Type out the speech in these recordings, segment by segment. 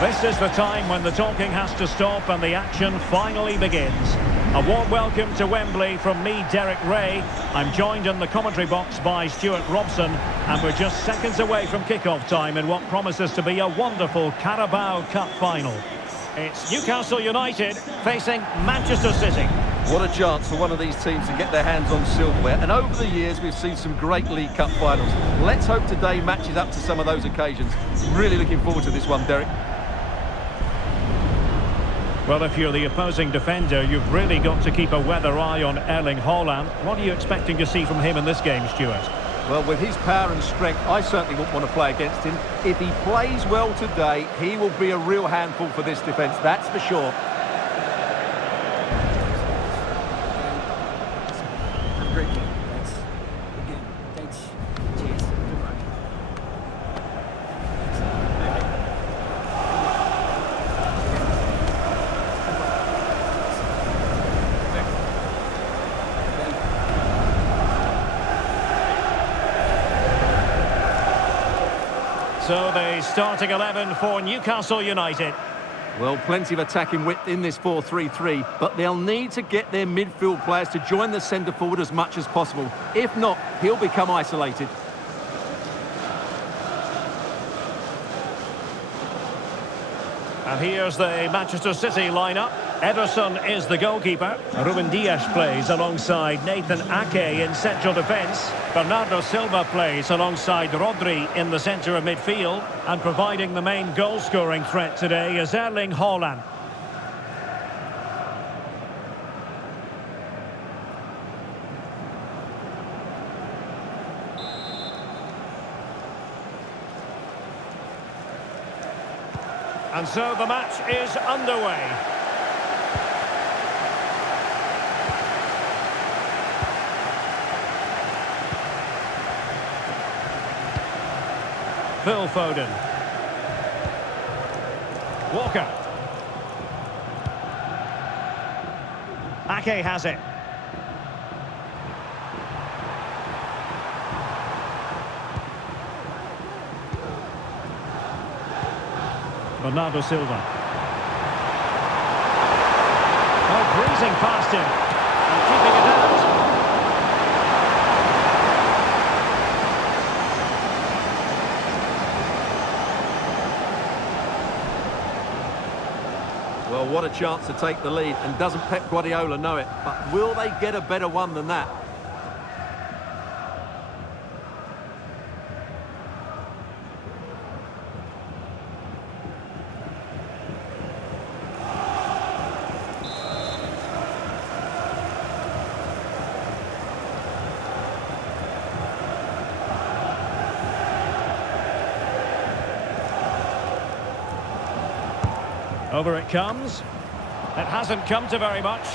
This is the time when the talking has to stop and the action finally begins. A warm welcome to Wembley from me, Derek Ray. I'm joined in the commentary box by Stuart Robson, and we're just seconds away from kick-off time in what promises to be a wonderful Carabao Cup final. It's Newcastle United facing Manchester City. What a chance for one of these teams to get their hands on silverware. And over the years, we've seen some great League Cup finals. Let's hope today matches up to some of those occasions. Really looking forward to this one, Derek. Well, if you're the opposing defender, you've really got to keep a weather eye on Erling Haaland. What are you expecting to see from him in this game, Stuart? Well, with his power and strength, I certainly wouldn't want to play against him. If he plays well today, he will be a real handful for this defence, that's for sure. Great game. Thanks. Again, thanks. Cheers. Goodbye. So the starting 11 for Newcastle United. Well, plenty of attacking width in this 4-3-3, but they'll need to get their midfield players to join the centre forward as much as possible. If not, he'll become isolated. And here's the Manchester City lineup. Ederson is the goalkeeper. Ruben Dias plays alongside Nathan Ake in central defence. Bernardo Silva plays alongside Rodri in the centre of midfield. And providing the main goal-scoring threat today is Erling Haaland. And so the match is underway. Phil Foden. Walker. Ake has it. Bernardo Silva. Oh, breezing past him and keeping it out. Well, what a chance to take the lead, and doesn't Pep Guardiola know it? But will they get a better one than that? Over it comes. It hasn't come to very much.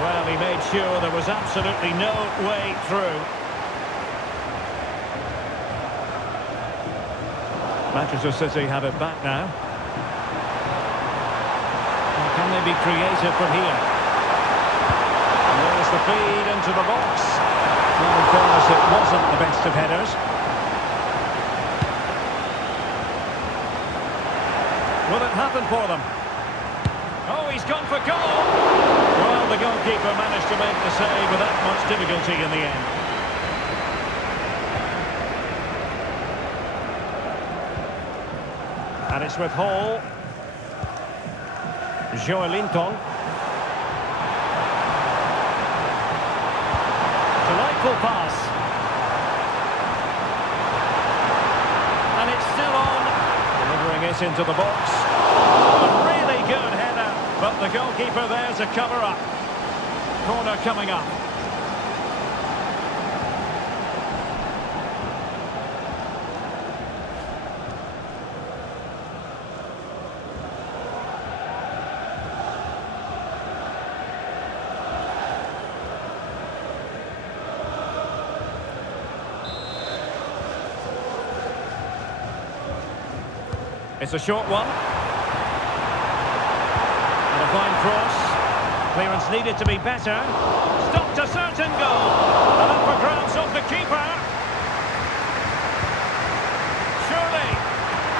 Well, he made sure there was absolutely no way through. Manchester City have it back now. And can they be creative from here? And there's the feed into the box. Well, in fairness, it wasn't the best of headers. Will it happen for them? Oh, he's gone for goal! Well, the goalkeeper managed to make the save without much difficulty in the end. And it's with Hall. Joelinton. Delightful pass. And it's still on. Delivering it into the box. Oh, really good header, but the goalkeeper there's a cover-up. Corner coming up. It's a short one. And a fine cross. Clearance needed to be better. Stopped a certain goal. And up for grabs off the keeper. Surely.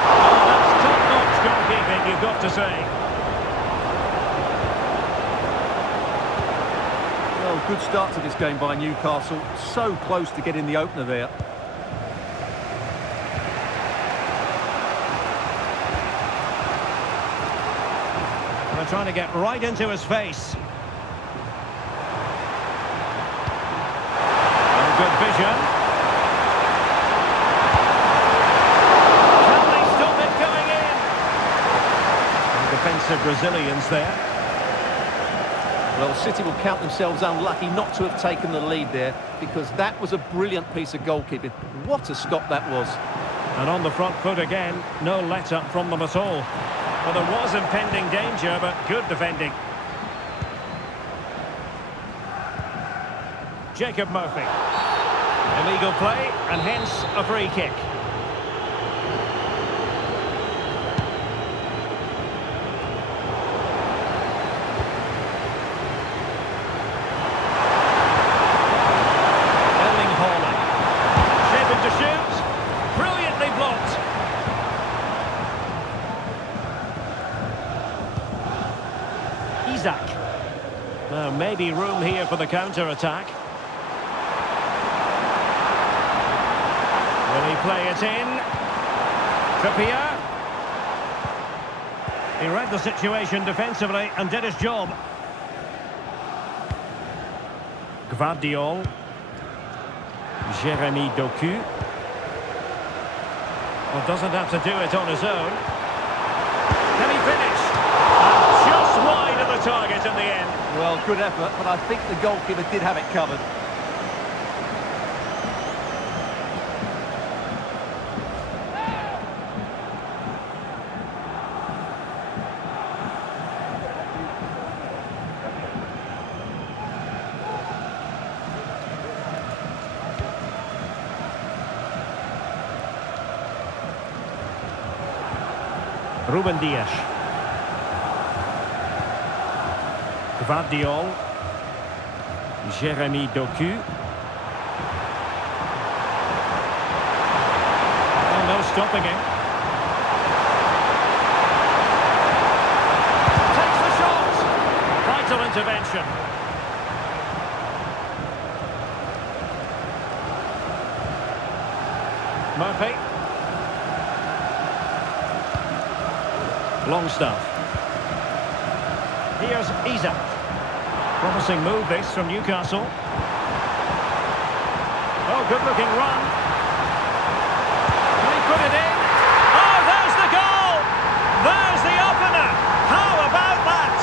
Oh, that's top-notch goalkeeping. say. Well, good start to this game by Newcastle. So close to getting the opener there. They're trying to get right into his face. Oh, good vision. Can they stop it going in? Defensive resilience there. Well, City will count themselves unlucky not to have taken the lead there, because that was a brilliant piece of goalkeeping. What a stop that was. And on the front foot again, no let-up from them at all. Well, there was impending danger, but good defending. Jacob Murphy. Illegal play, and hence a free kick. To shoot, brilliantly blocked. Isak. Now maybe room here for the counter-attack. Will he play it in? Trippier. He read the situation defensively and did his job. Gvardiol. Jeremy Doku. Well, doesn't have to do it on his own. Can he finish? And just wide of the target in the end. Well, good effort, but I think the goalkeeper did have it covered. Ruben Dias. Gvardiol. Jeremy Doku. Oh, no stopping him. Takes the shot. Vital intervention. Murphy. Longstaff. Here's Isak. Promising move this from Newcastle. Oh, good looking run. Can he put it in? Oh, there's the goal! There's the opener! How about that?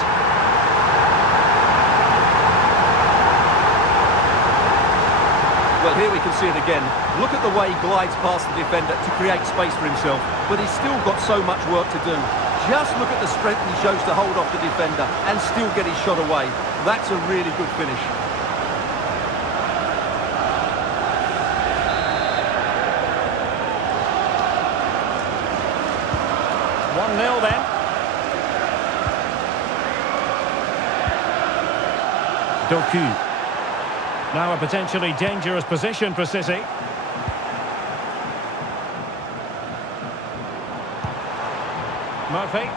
Well, here we can see it again. Look at the way he glides past the defender to create space for himself, but he's still got so much work to do. Just look at the strength he shows to hold off the defender and still get his shot away. That's a really good finish. One 0 then. Doku. Now a potentially dangerous position for City. Murphy.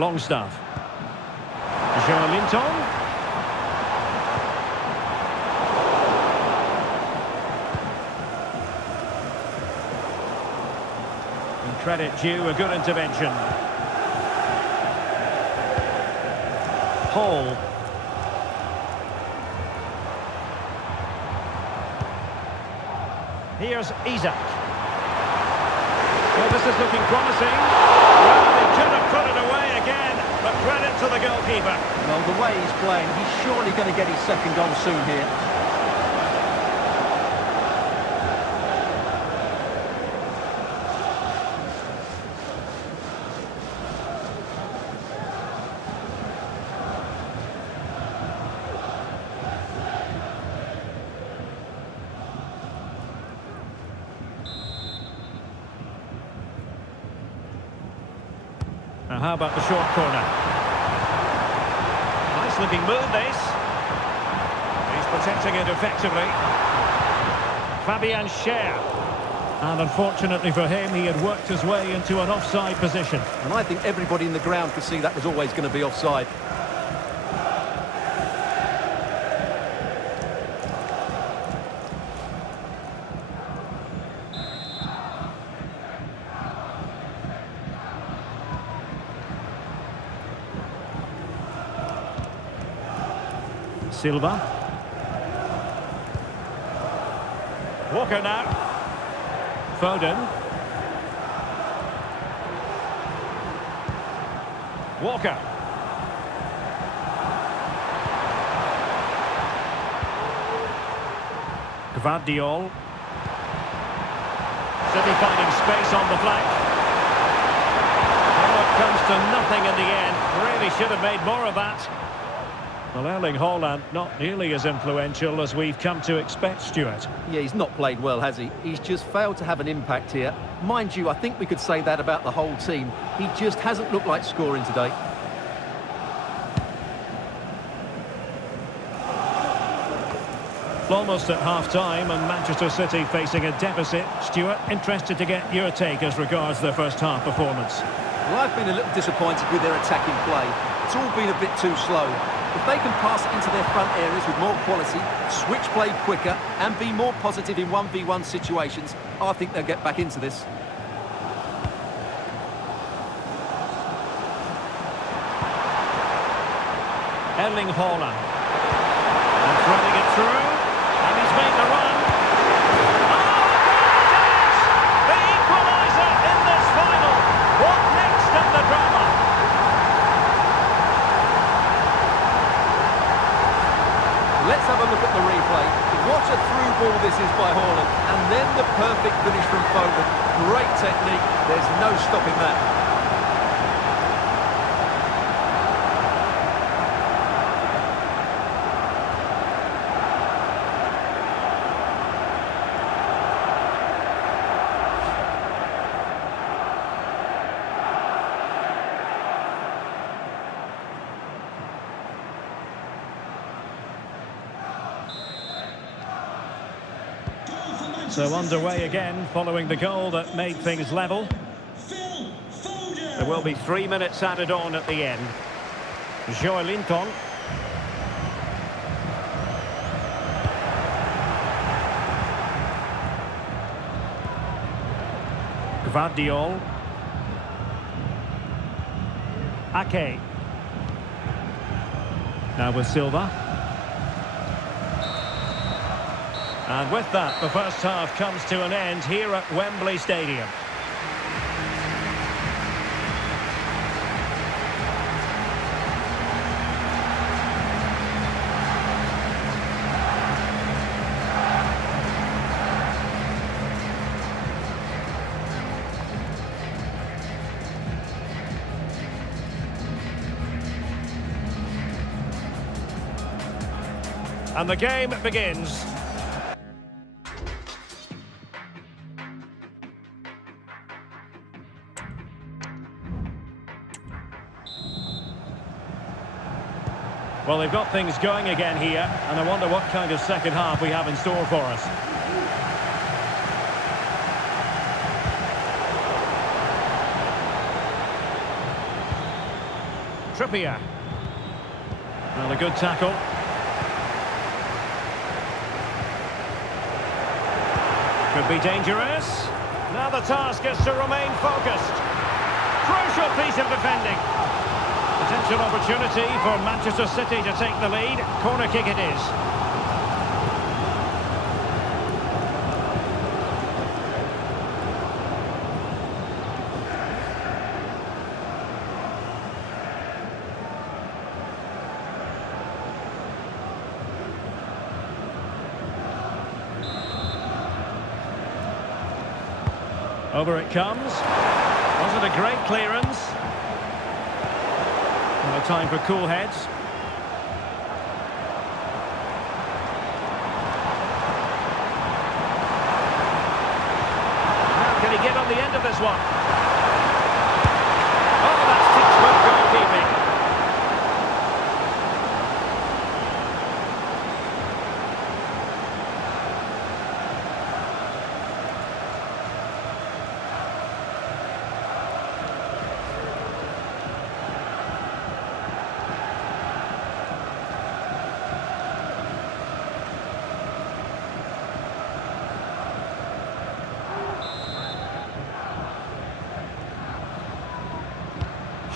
Longstaff. Joelinton. And credit due, a good intervention. Hall. Here's Isak. Well, this is looking promising. Well, they could have put it away again, but credit to the goalkeeper. Well, the way he's playing, he's surely going to get his second goal soon here. Now, how about the short corner? Nice looking move, this. He's protecting it effectively. Fabian Schär. And unfortunately for him, he had worked his way into an offside position. And I think everybody in the ground could see that was always going to be offside. Silva. Walker now. Foden. Walker. Gvardiol. City finding space on the flank. Well, it comes to nothing in the end. Really should have made more of that. Well, Erling Haaland not nearly as influential as we've come to expect, Stuart. Yeah, he's not played well, has he? He's just failed to have an impact here. Mind you, I think we could say that about the whole team. He just hasn't looked like scoring today. Almost at half-time and Manchester City facing a deficit. Stuart, interested to get your take as regards their first half performance. Well, I've been a little disappointed with their attacking play. It's all been a bit too slow. If they can pass it into their front areas with more quality, switch play quicker and be more positive in 1v1 situations, I think they'll get back into this. Erling Haaland. And threading it through. And he's made the run. Oh, there it is! The equaliser in this final. What next in the drama? Let's have a look at the replay. What a through ball this is by Haaland. And then the perfect finish from Foden. Great technique. There's no stopping that. So underway again following the goal that made things level. There will be 3 minutes added on at the end. Joelinton. Gvardiol. Ake. Now with Silva. And with that, the first half comes to an end here at Wembley Stadium. And the game begins. Well, they've got things going again here, and I wonder what kind of second half we have in store for us. Trippier. Well, a good tackle. Could be dangerous. Now the task is to remain focused. Crucial piece of defending. Potential opportunity for Manchester City to take the lead. Corner kick it is. Over it comes. Wasn't a great clearance. No time for cool heads. Now can he get on the end of this one? Oh, that's textbook goalkeeping.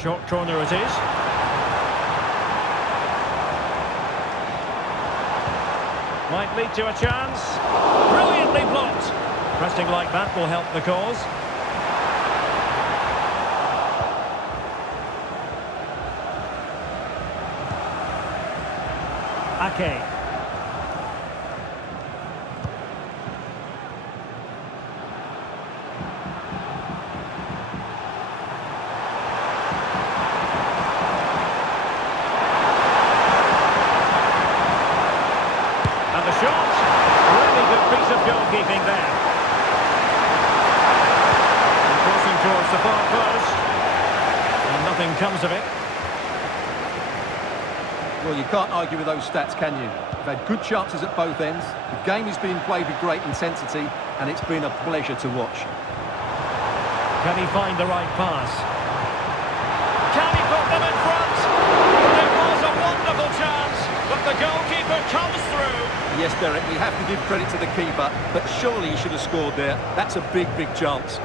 Short corner it is. Might lead to a chance. Brilliantly blocked. Pressing like that will help the cause. Ake. And the shot. Really good piece of goalkeeping there. And crossing towards the far post. And nothing comes of it. Well, you can't argue with those stats, can you? They've had good chances at both ends. The game is being played with great intensity, and it's been a pleasure to watch. Can he find the right pass? Can he put them in front? It was a wonderful chance, but the goalkeeper comes through. Yes, Derek, we have to give credit to the keeper, but surely he should have scored there. That's a big, big chance.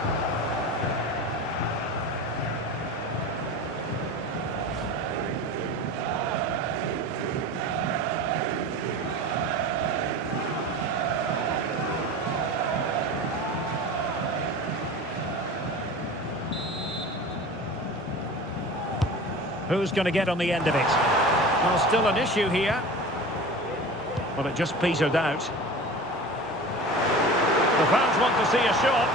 Who's going to get on the end of it? Well, still an issue here. But it just petered out. The fans want to see a shot.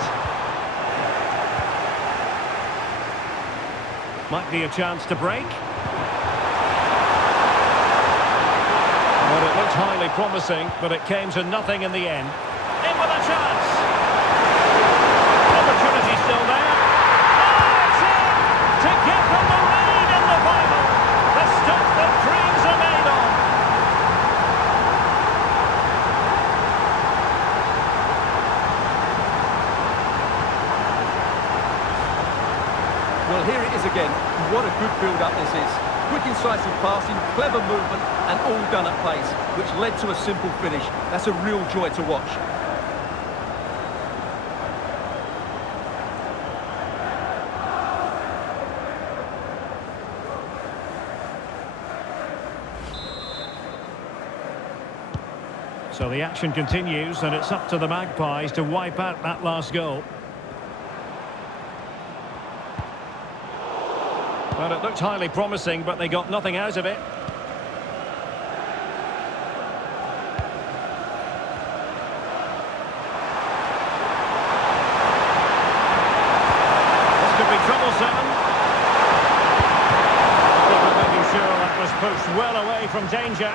Might be a chance to break. Well, it looked highly promising, but it came to nothing in the end. In with a chance. Opportunity still there. Oh, it's in! To give them the lead in the final. The stuff that dreams are made of. Well, here it is again. What a good build-up this is. Quick, incisive passing, clever movement, and all done at pace, which led to a simple finish. That's a real joy to watch. So the action continues, and it's up to the Magpies to wipe out that last goal. Well, it looked highly promising, but they got nothing out of it. This could be troublesome. Making sure that was pushed well away from danger.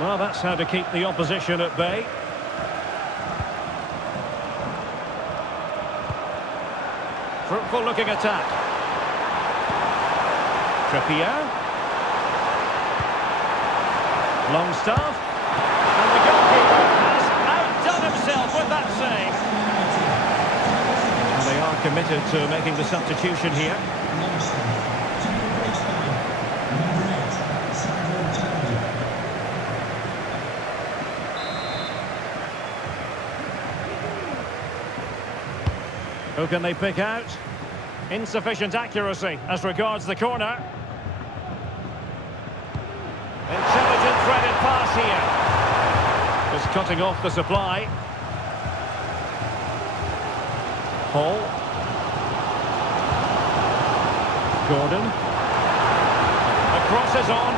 Well, that's how to keep the opposition at bay. Fruitful looking attack. Trippier. Longstaff. And the goalkeeper has outdone himself with that save. And they are committed to making the substitution here. Who can they pick out? Insufficient accuracy as regards the corner. Intelligent threaded pass here. Just cutting off the supply. Hall. Gordon. The cross is on.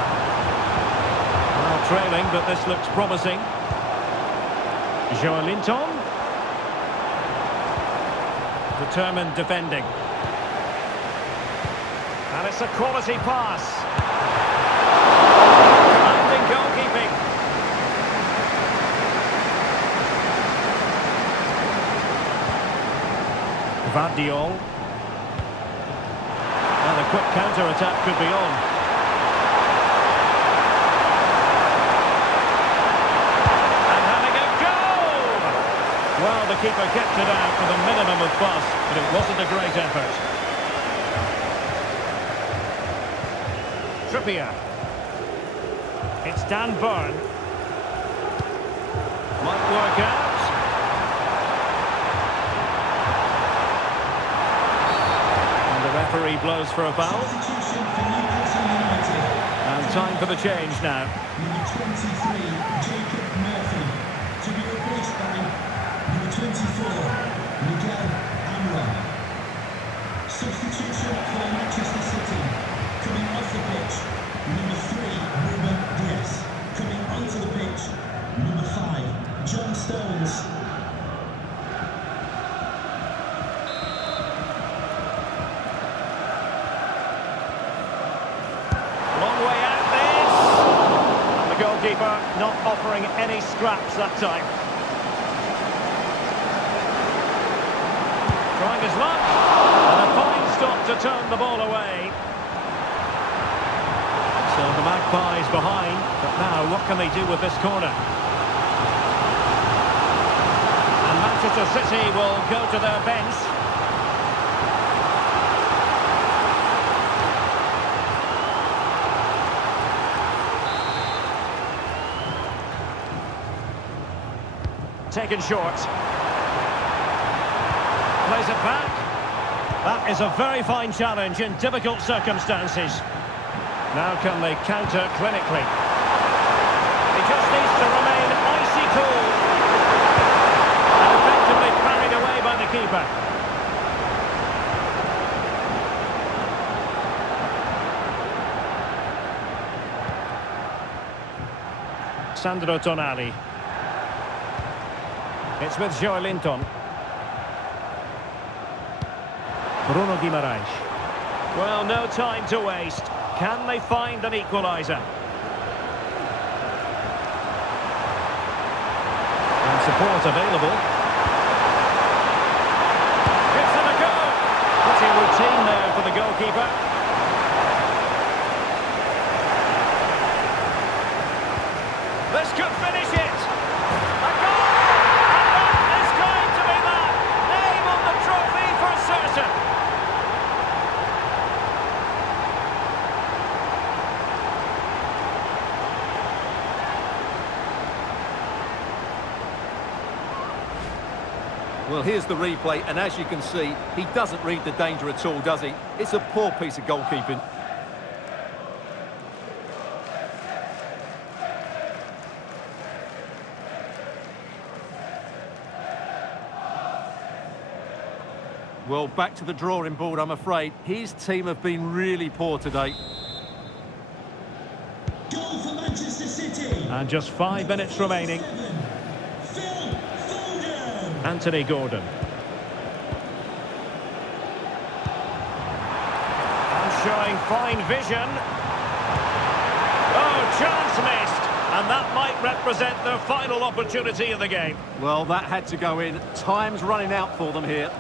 Well, trailing, but this looks promising. Joelinton. Determined defending. And it's a quality pass. Commanding goalkeeping. Vardiol. And a quick counter-attack could be on. And having a goal! Well, the keeper kept it out with a minimum of fuss, but it wasn't a great effort. Trippier. It's Dan Burn. Might work out. referee blows for a foul. Substitution for Newcastle United. And time for the change now. Number 23, Jacob Murphy. To be replaced by number 24, Miguel Amra. Substitution for Manchester City. Coming off the pitch, number 3, Ruben Diaz. Coming onto the pitch, number 5, John Stones. Long way out this. And the goalkeeper not offering any scraps that time. Trying his luck. And a fine stop to turn the ball away. So the Magpies behind. But now what can they do with this corner? And Manchester City will go to their bench. Taken short. Plays it back. That is a very fine challenge in difficult circumstances. Now can they counter clinically? He just needs to remain icy cool. And effectively parried away by the keeper. Sandro Tonali. It's with Joelinton. Bruno Guimaraes. Well, no time to waste. Can they find an equaliser? And support available. Gives it a go. Pretty routine there for the goalkeeper. This could finish it. A goal! And that is going to be that. Name on the trophy for certain. Well, here's the replay, and as you can see, he doesn't read the danger at all, does he? It's a poor piece of goalkeeping. Well, back to the drawing board, I'm afraid. His team have been really poor today. Goal for Manchester City. And just 5 minutes remaining. Anthony Gordon. And showing fine vision. Oh, chance missed. And that might represent their final opportunity of the game. Well, that had to go in. Time's running out for them here.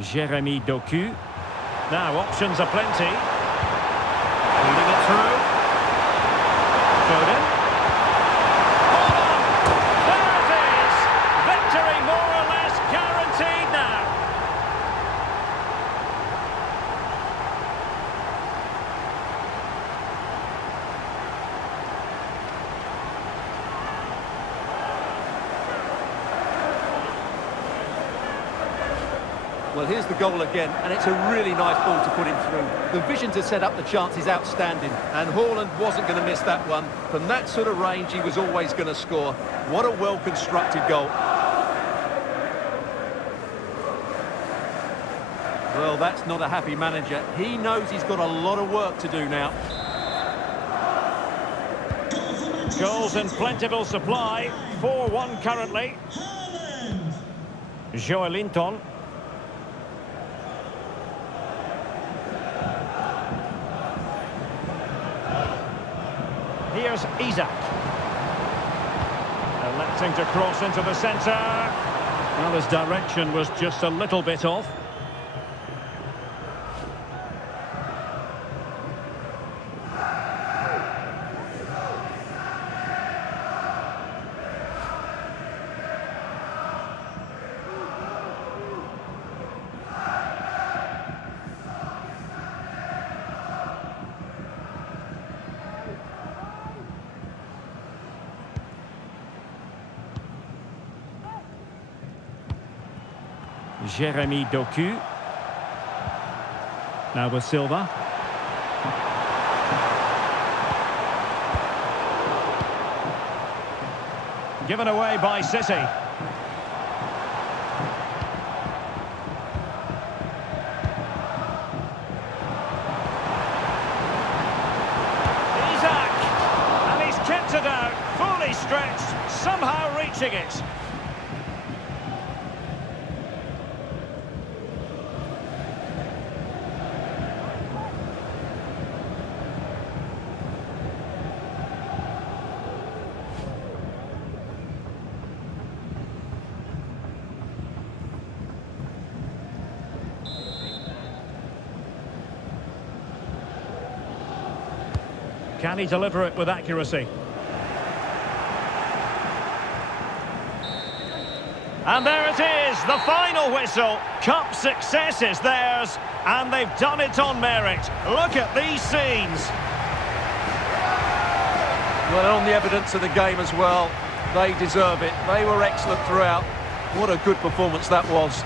Jeremy Doku. Now options are plenty. Feeding it through. Foden. There it is! Victory more or less guaranteed now. Well, here's the goal again, and it's a really nice ball to put him through. The vision to set up the chance is outstanding, and Haaland wasn't going to miss that one. From that sort of range, he was always going to score. What a well-constructed goal. Well, that's not a happy manager. He knows he's got a lot of work to do now. Goals in plentiful supply. 4-1 currently. Joelinton. Here's Isak. Electing to cross into the centre. Well, his direction was just a little bit off. Jeremy Doku. Now with Silva. Given away by City. Isaac! And he's kept it out, fully stretched, somehow reaching it. Can he deliver it with accuracy? And there it is, the final whistle. Cup success is theirs, and they've done it on merit. Look at these scenes. Well, on the evidence of the game as well, they deserve it. They were excellent throughout. What a good performance that was.